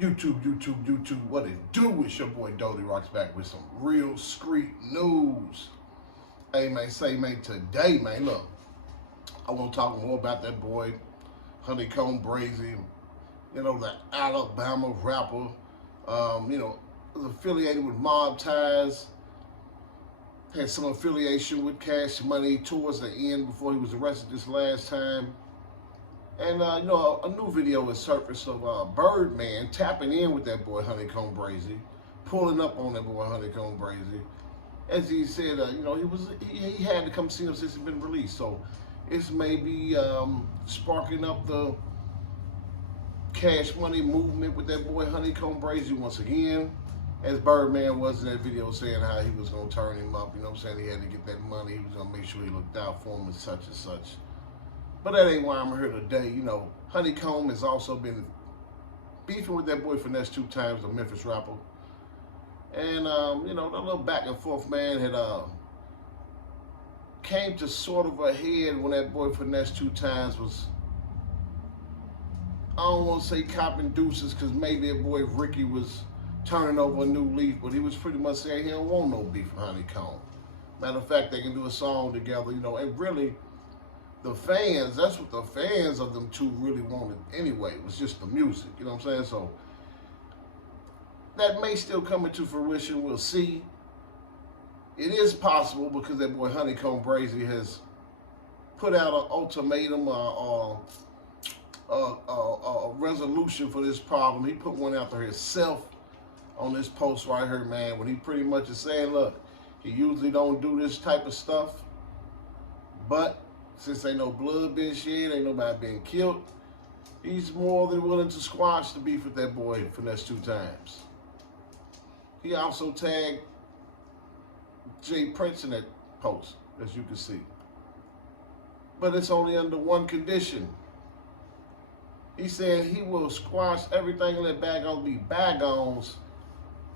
YouTube, what it do? It's your boy Dodie Rocks back with some real street news. Hey man, today, man, look, I want to talk more about that boy, HoneyKomb Brazy, the Alabama rapper, was affiliated with mob ties, had some affiliation with Cash Money towards the end before he was arrested this last time. And, a new video has surfaced of Birdman tapping in with that boy HoneyKomb Brazy, pulling up on that boy HoneyKomb Brazy. As he said, he had to come see him since he's been released. So it's maybe sparking up the Cash Money movement with that boy HoneyKomb Brazy once again. As Birdman was in that video saying how he was going to turn him up, he had to get that money, he was going to make sure he looked out for him and such and such. But that ain't why I'm here today. HoneyKomb has also been beefing with that boy Finesse2Tymes, the Memphis rapper. And, that little back and forth, man, had came to sort of a head when that boy Finesse2Tymes was, I don't want to say copping deuces, because maybe that boy Ricky was turning over a new leaf, but he was pretty much saying he don't want no beef with HoneyKomb. Matter of fact, they can do a song together, and really, the fans, that's what the fans of them two really wanted anyway. It was just the music, you know what I'm saying? So that may still come into fruition. We'll see. It is possible because that boy HoneyKomb Brazy has put out an ultimatum, a resolution for this problem. He put one out there himself on this post right here, man, when he pretty much is saying, look, he usually don't do this type of stuff, but since ain't no blood being shed, ain't nobody being killed, he's more than willing to squash the beef with that boy Finesse2Tymes. He also tagged Jay Prince in that post, as you can see. But it's only under one condition. He said he will squash everything and let bygones be bygones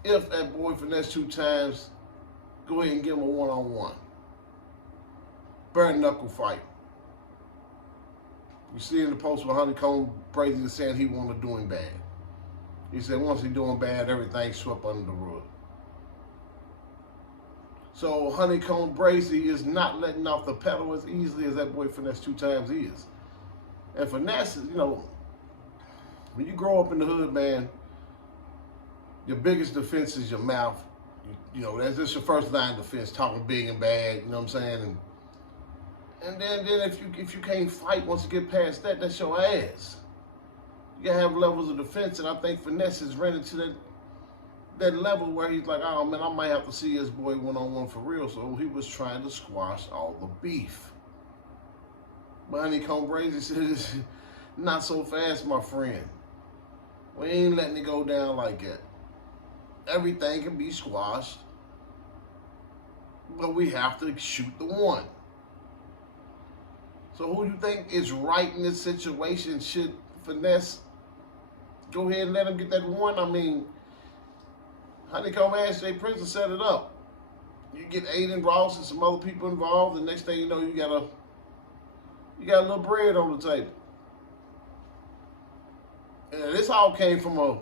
if that boy Finesse2Tymes go ahead and give him a one-on-one. Bare knuckle fight. You see in the post where HoneyKomb Brazy is saying he want to do him bad. He said once he doing bad, everything's swept under the rug. So HoneyKomb Brazy is not letting off the pedal as easily as that boy Finesse2Tymes is. And Finesse, when you grow up in the hood, man, your biggest defense is your mouth. That's just your first line of defense, talking big and bad, you know what I'm saying? And then if you can't fight once you get past that, that's your ass. You gotta have levels of defense, and I think Finesse has ran into that level where he's like, oh man, I might have to see his boy one-on-one for real. So he was trying to squash all the beef. But HoneyKomb Brazy said, not so fast, my friend. We ain't letting it go down like that. Everything can be squashed, but we have to shoot the one. So who do you think is right in this situation? Should Finesse go ahead and let him get that one? HoneyKomb asked Jay Prince to set it up. You get Aiden Ross and some other people involved, and next thing you know, you got a little bread on the table. And this all came from a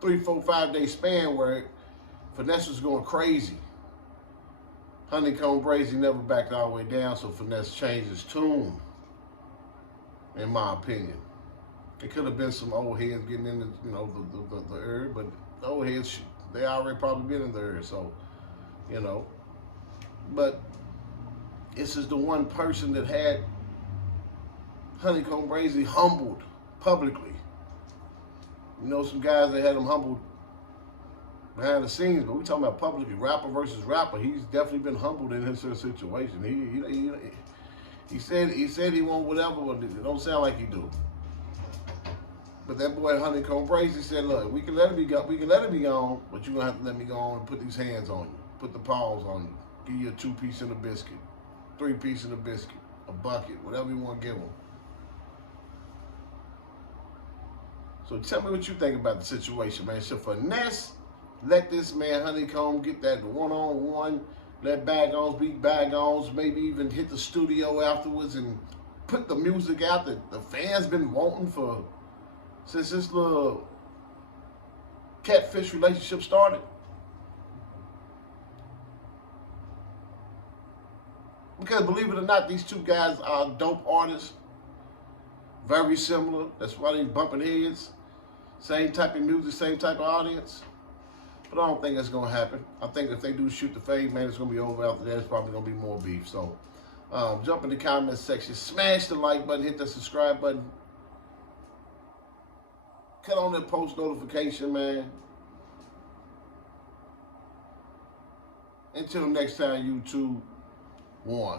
3, 4, 5 day span where Finesse was going crazy. HoneyKomb Brazy never backed all the way down, so Finesse changed his tune, in my opinion. It could have been some old heads getting in the area, but the old heads, they already probably been in the area, so, But this is the one person that had HoneyKomb Brazy humbled publicly. Some guys that had him humbled behind the scenes, but we talking about publicly, rapper versus rapper. He's definitely been humbled in his situation. He said he won't whatever, but it don't sound like he do. But that boy HoneyKomb Brazy said, look, we can let it be gone, but you're gonna have to let me go on and put these hands on you, put the paws on you, give you a 2-piece and a biscuit, 3-piece and a biscuit, a bucket, whatever you want to give him. So tell me what you think about the situation, man. Should Finesse let this man HoneyKomb get that one-on-one, let bygones be bygones, maybe even hit the studio afterwards and put the music out that the fans been wanting since this little catfish relationship started? Because believe it or not, these two guys are dope artists. Very similar. That's why they bumping heads. Same type of music, same type of audience. But I don't think that's going to happen. I think if they do shoot the fade, man, it's going to be over after that. It's probably going to be more beef. So jump in the comments section. Smash the like button. Hit the subscribe button. Cut on that post notification, man. Until next time, YouTube. 1.